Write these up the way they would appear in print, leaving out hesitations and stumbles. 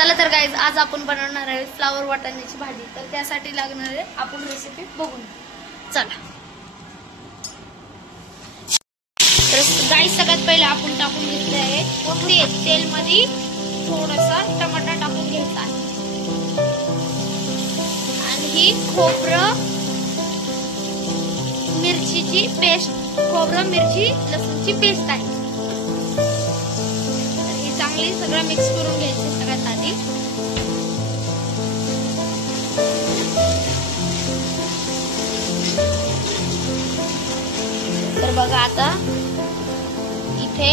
चला तर गाईज, आज आपण बनवणार आहे फ्लावर वाटाण्याची भाजी। तर त्यासाठी लागणारे आपण रेसिपी बघून चला। तर गाईज, सगळ्यात पहिले आपण टाकून घेतले आहे तेल मध्ये थोडासा टमाटा टाकून घ्यायचा आहे आणि ही खोबरं मिरचीची पेस्ट, खोबरं मिरची लसूणची पेस्ट आहे। ही चांगली सगळं मिक्स करून घ्यायचं सगळ्यात आधी। तर बघा आता इथे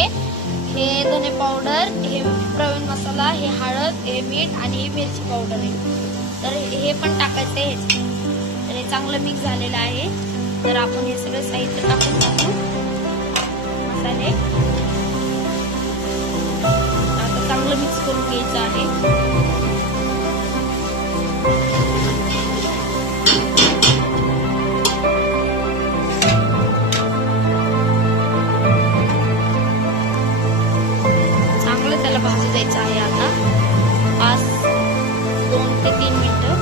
हे धने पावडर, हे प्रवीण मसाला, हे हळद, हे मीठ आणि हे मिरची पावडर आहे। तर हे पण टाकायचं आहे। तर हे चांगलं मिक्स झालेलं आहे। तर आपण हे सगळे साहित्य टाकून टाकू मसाले। आता चांगलं मिक्स करून घ्यायचं आहे। चांगलं त्याला भाजू द्यायचं आहे आता 2 ते 3 मिनिटं।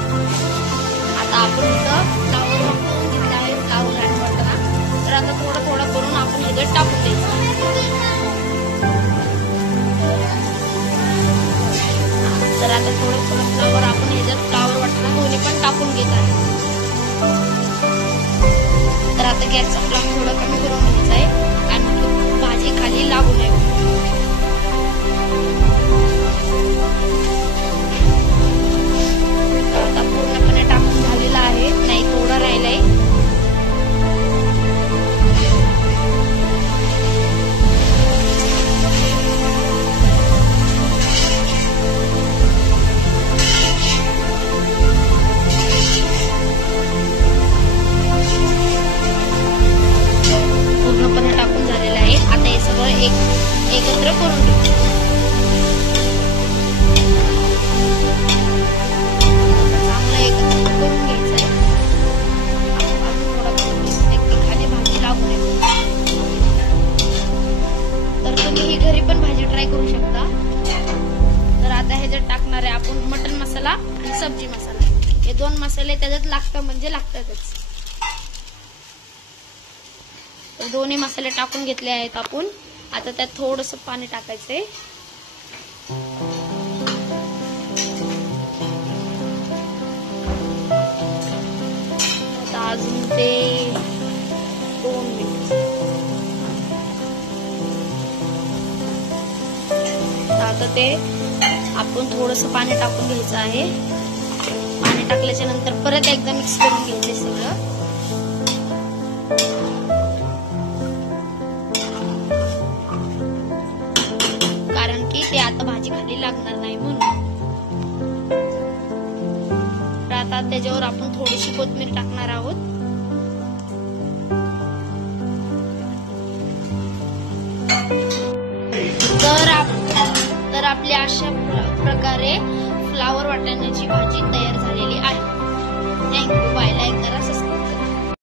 आता आपण इथं फ्लावर वापरून घेतला आहे, फ्लावर आणि वाटाणा। तर आता थोडं थोडं करून आपण ह्याच्यात टाकून द्यायचं। तर आता थोडं थोडं फ्लावर आपण ह्याच्यात फ्लावर वाटाणा दोन्ही पण टाकून घेत आहे। तर आता गॅसचा फ्लेम थोडा कमी करून घ्यायचा आहे आणि भाजी खाली लागू नये। आता पूर्णपणे टाकून झालेला आहे, नाही थोडा राहिलाय। पूर्णपणे टाकून झालेला आहे। आता हे सगळं एकत्र करून घेऊ। चांगलं एकत्र करून घ्यायचंय। खाली भाजी लागू नये। तर तुम्ही ही घरी पण भाजी ट्राय करू शकता। तर आता ह्याच्यात टाकणार आहे आपण मटन मसाला आणि सब्जी मसाला। हे 2 मसाले त्याच्यात लागतात म्हणजे लागतातच। तर दोन्ही मसाले टाकून घेतले आहेत आपण। आता त्यात थोडंसं पाणी टाकायचंय। आता अजून ते 2 मिनिट। आता ते आपण थोडंसं पाणी टाकून घ्यायचं आहे। पाणी टाकल्याच्या नंतर परत एकदा मिक्स करून घ्यायचं सगळं। कारण की ते आता भाजी खाली लागणार नाही म्हणून। तर आता त्याच्यावर आपण थोडीशी कोथिंबीर टाकणार आहोत। तर आपली अशा प्रकारे फ्लावर वाटाण्याची भाजी तयार झालेली आहे। थँक्यू, बाय, लाईक करा, सबस्क्राईब